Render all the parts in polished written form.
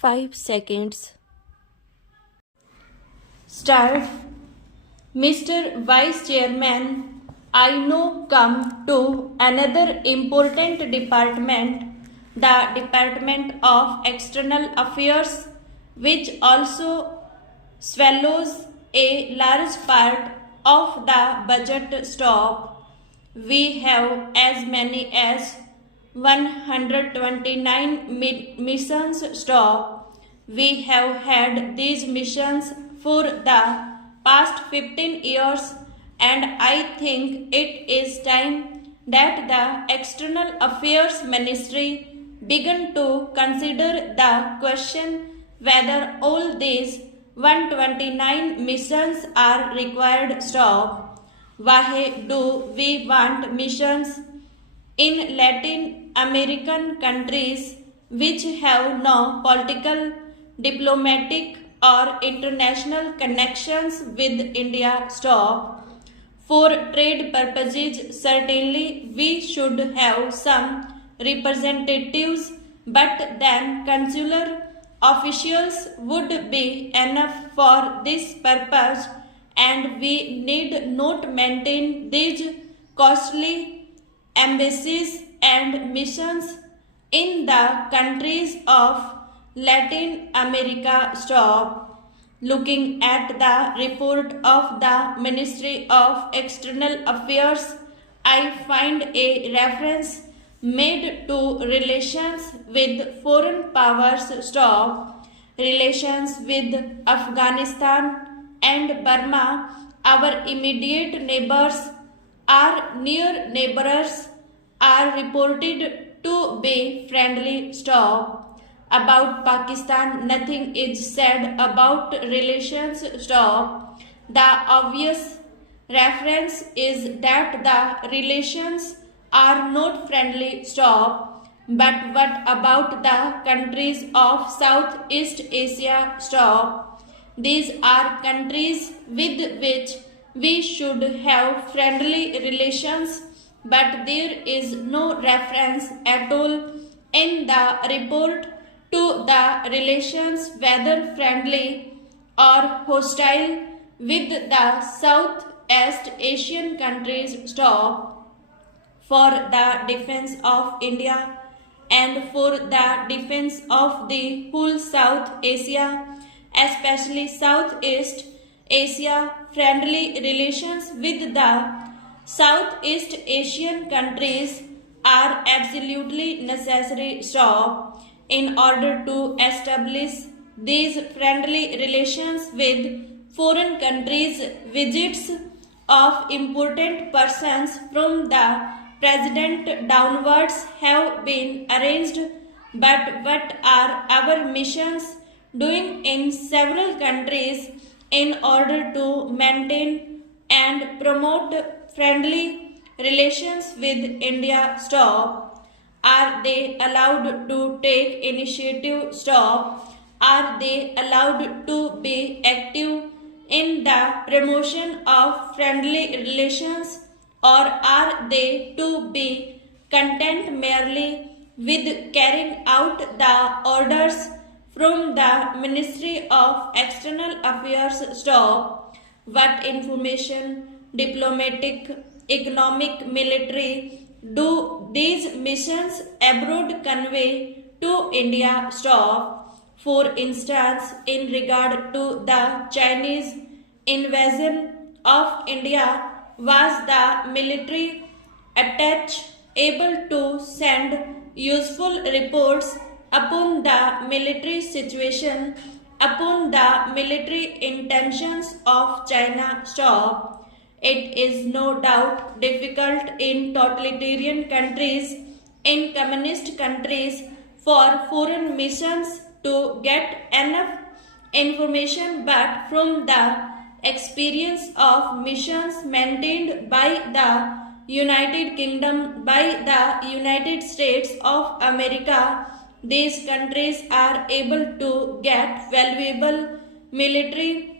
5 seconds. Start. Mr. Vice Chairman, I now come to another important department, the Department of External Affairs, which also swallows a large part of the budget stock. We have as many as 129 missions stock. We have had these missions for the past 15 years, and I think it is time that the External Affairs Ministry began to consider the question whether all these 129 missions are required stock. Why do we want missions in Latin American countries which have no political, diplomatic, or international connections with India stock? For trade purposes, certainly we should have some representatives, but then consular officials would be enough for this purpose, and we need not maintain these costly embassies and missions in the countries of Latin America stock. Looking at the report of the Ministry of External Affairs, I find a reference made to relations with foreign powers stock. Relations with Afghanistan and Burma, our immediate neighbors, our near neighbors, are reported to be friendly stock. About Pakistan, nothing is said about relations stock. The obvious reference is that the relations are not friendly stock. But what about the countries of Southeast Asia stock? These are countries with which we should have friendly relations, but there is no reference at all in the report to the relations, whether friendly or hostile, with the Southeast Asian countries stock. For the defense of India and for the defense of the whole South Asia, especially Southeast Asia, friendly relations with the Southeast Asian countries are absolutely necessary stock. In order to establish these friendly relations with foreign countries, visits of important persons from the President downwards have been arranged. But what are our missions doing in several countries in order to maintain and promote friendly relations with India stock? Are they allowed to take initiative stock? Are they allowed to be active in the promotion of friendly relations, or are they to be content merely with carrying out the orders from the Ministry of External Affairs stock? What information, diplomatic, economic, military, do these missions abroad convey to India stock? For instance, in regard to the Chinese invasion of India, was the military attaché able to send useful reports upon the military situation, upon the military intentions of China stock? It is no doubt difficult in totalitarian countries, in communist countries, for foreign missions to get enough information, but from the experience of missions maintained by the United Kingdom, by the United States of America, these countries are able to get valuable military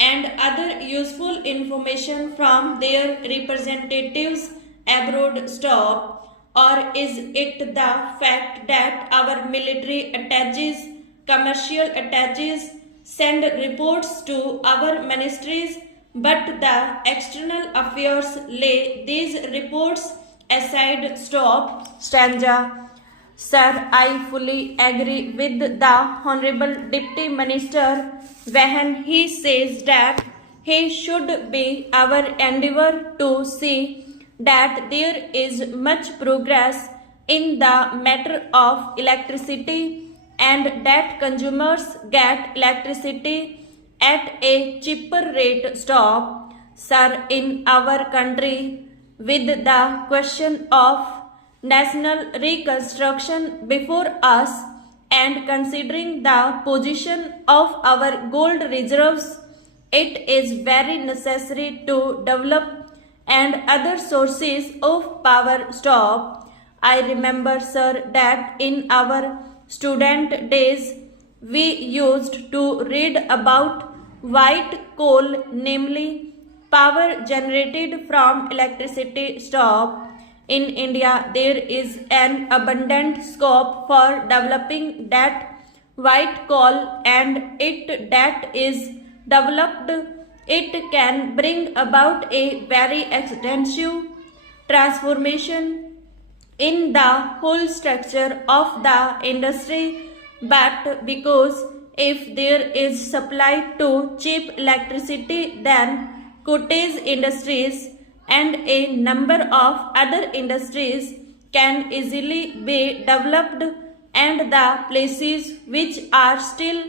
and other useful information from their representatives abroad stock? Or is it the fact that our military attaches commercial attaches send reports to our ministries, but the external affairs lay these reports aside. Stop. Stanza. Sir, I fully agree with the Honorable Deputy Minister when he says that he should be our endeavour to see that there is much progress in the matter of electricity and that consumers get electricity at a cheaper rate. Stop. Sir, in our country, with the question of national reconstruction before us and considering the position of our gold reserves, it is very necessary to develop and other sources of power. Stop. I remember, sir, that in our student days we used to read about white coal, namely power generated from electricity. Stop. In India, there is an abundant scope for developing that white coal, and it that is developed, it can bring about a very extensive transformation in the whole structure of the industry. But because if there is supply to cheap electricity, then cottage industries and a number of other industries can easily be developed, and the places which are still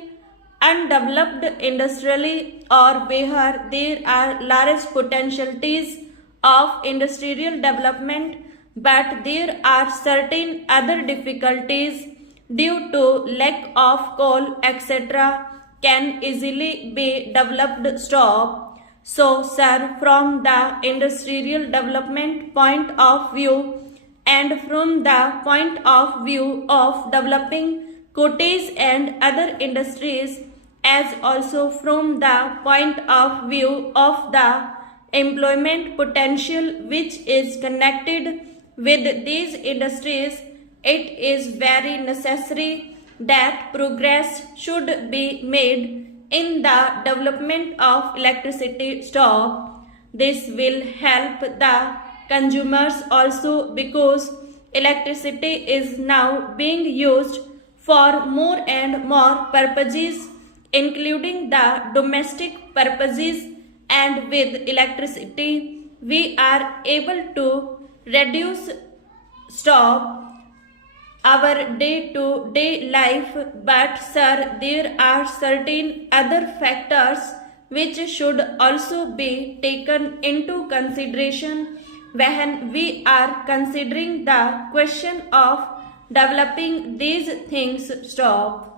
undeveloped industrially or where there are large potentialities of industrial development, but there are certain other difficulties due to lack of coal, etc., can easily be developed. Stop. So, sir, from the industrial development point of view and from the point of view of developing cottage and other industries, as also from the point of view of the employment potential which is connected with these industries, it is very necessary that progress should be made in the development of electricity. Stop. This will help the consumers also, because electricity is now being used for more and more purposes, including the domestic purposes, and with electricity we are able to reduce stop our day-to-day life. But sir, there are certain other factors which should also be taken into consideration when we are considering the question of developing these things. Stop.